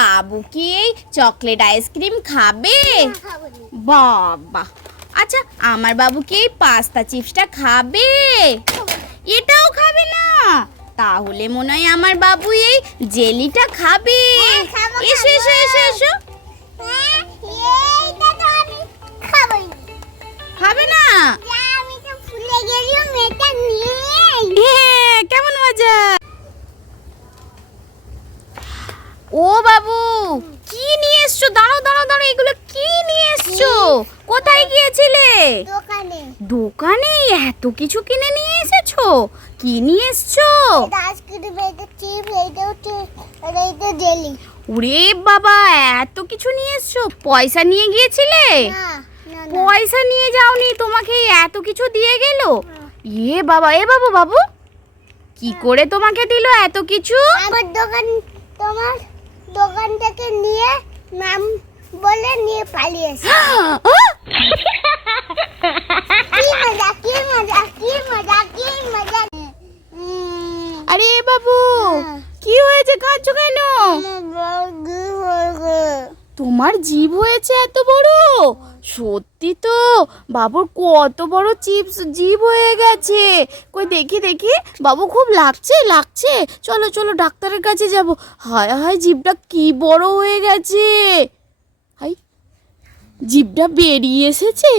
বাবু কি এই chocolate ice cream খাবে? বাবা, আচ্ছা আমার বাবু কি এই পাস্তা চিপসটা খাবে? এটাও খাবে না? তাহলে মনে হয় আমার বাবু এই জেলিটা খাবে। এসো এসো এসো এসো। খাবে না? হ্যাঁ, কেমন মজা। ও বাবু, কি নিয়ে এসছো? দাঁড়াও দাঁড়াও দাঁড়াও, এগুলো কি নিয়ে এসছো? কোথায় গিয়েছিলে? দোকানে। দোকানে এত কিছু কিনে নিয়ে এসেছো? কি নিয়ে এসছো? আইসক্রিম, এটা চিপস, এটা জেলি। ওরে বাবা, এত কিছু নিয়ে এসছো? পয়সা নিয়ে গিয়েছিলে? না না না। পয়সা নিয়ে যাওনি, তোমাকে এত কিছু দিয়ে গেল? এ বাবা, এ বাবু বাবু, কি করে তোমাকে দিল এত কিছু? আমার তোমার দোকান থেকে নিয়ে নাম বলে নিয়ে পালিয়েছে। কি মজা কি মজা কি মজা কি মজা। আরে বাবু, কি হয়েছে? কাঁদছো কেন? তোমার জিভ হয়েছে এত বড়? সত্যি তো, বাবুর কত বড় চিপস জিভ হয়ে গেছে। কই দেখি দেখি, বাবু খুব লাগছে লাগছে, চলো চলো ডাক্তারের কাছে যাব। হায় হায়, জিভটা কি বড় হয়ে গেছে। হাই, জিভটা বেরিয়ে এসেছে।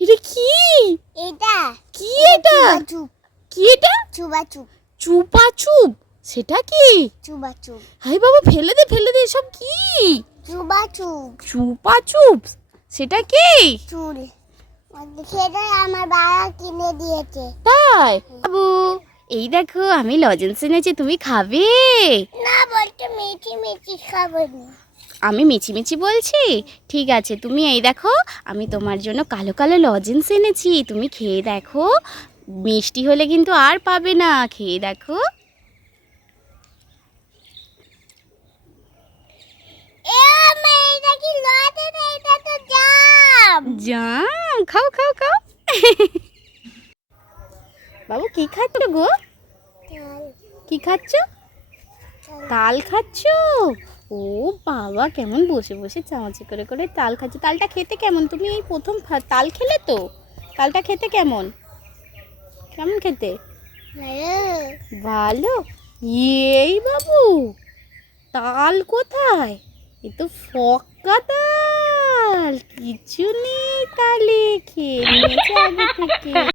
এটা কি? এটা কি এটা? চুপ কি এটা? চুপা চুপ চুপা চুপ? সেটা কি? চুপা চুপ হাই বাবা, ফেলে দে ফেলে দে, এসব কি? চুপা চুপ চুপা চুপ সেটা কি? চুল। সেটা আমার বাবা কিনে দিয়েছে। তাই? বাবু, এই দেখো আমি লজেন্স এনেছি, তুমি খাবে? না, বলতে মিঠি মিঠি খাবো না। আমি মিছি মিছি বলছি? ঠিক আছে, তুমি এই দেখো, আমি তোমার জন্য কালো কালো লজেন্স এনেছি, তুমি খেয়ে দেখো। মিষ্টি হলে কিন্তু আর পাবে না, খেয়ে দেখো। এটা কি লটে না, এটা তো জাম। জাম? খাও খাও খাও। বাবু কি খাচ্ছ গো? কি খাচ্ছ? তাল খাচ্ছ? ও বাবা, কেমন বসে বসে চামচে করে করে তাল খাচ্ছ। তালটা খেতে কেমন? তুমি এই প্রথম তাল খেলে তো? তালটা খেতে কেমন? কেমন খেতে? ভালো। এই বাবু, তাল কোথায়? এ তো ফক্কা তাল, কিছু নেই তালে, খেয়ে নিয়েছে আগে থেকে।